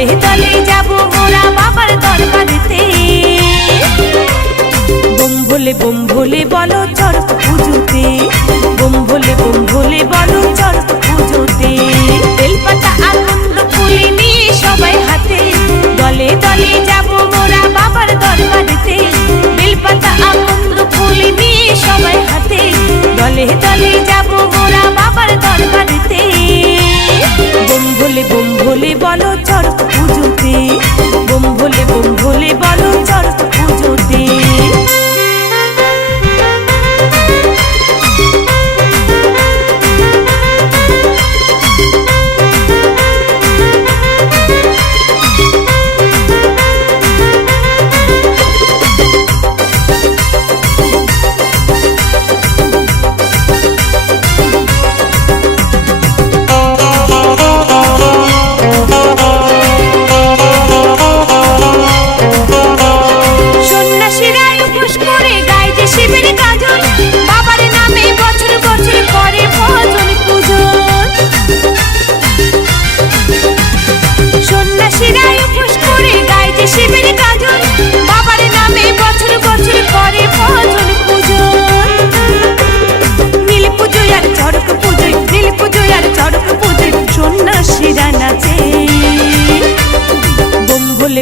দলে দলে যাবো মোরা বাবার দরবারেতে। বোম ভোলে বলো চড়ক পুজোতে, বোম ভোলে বলো চড়ক পুজোতে। বেলপাতা আকন্দ ফুলে নিয়ে সবাই হাতে, দলে দলে যাবো মোরা বাবার দরবারেতে। বেলপাতা আকন্দ ফুলে নিয়ে সবাই হাতে, দলে দলে যাবো মোরা বাবার দরবারেতে। বোম ভোলে বলো চড়ক পুজোতে, বোম ভোলে বলো চড়ক পুজোতে।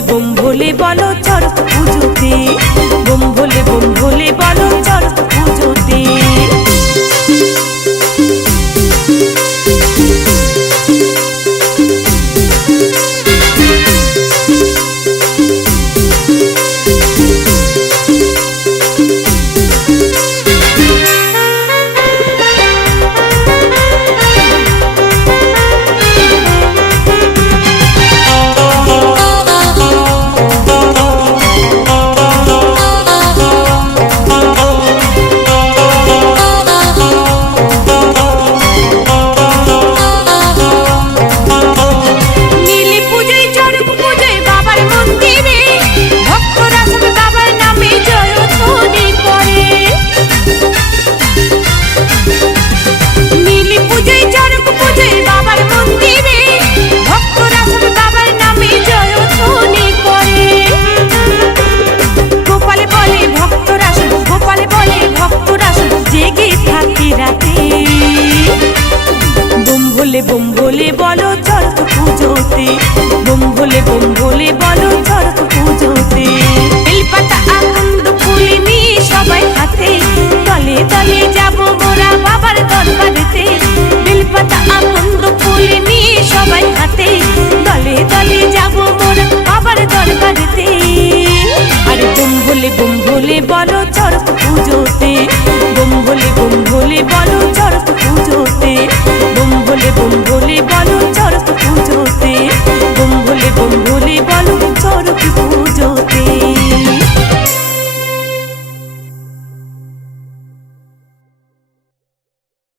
বোম ভোলে বলো চড়ক পুজোতে, বোম ভোলে বলো চড়ক পুজোতে। বোম ভোলে বলো চড়ক পুজোতে, বোম ভোলে বলো চড়ক পুজোতে। বেলপাতা আকন্দ ফুলে নিয়ে সবাই হাতে, দলে দলে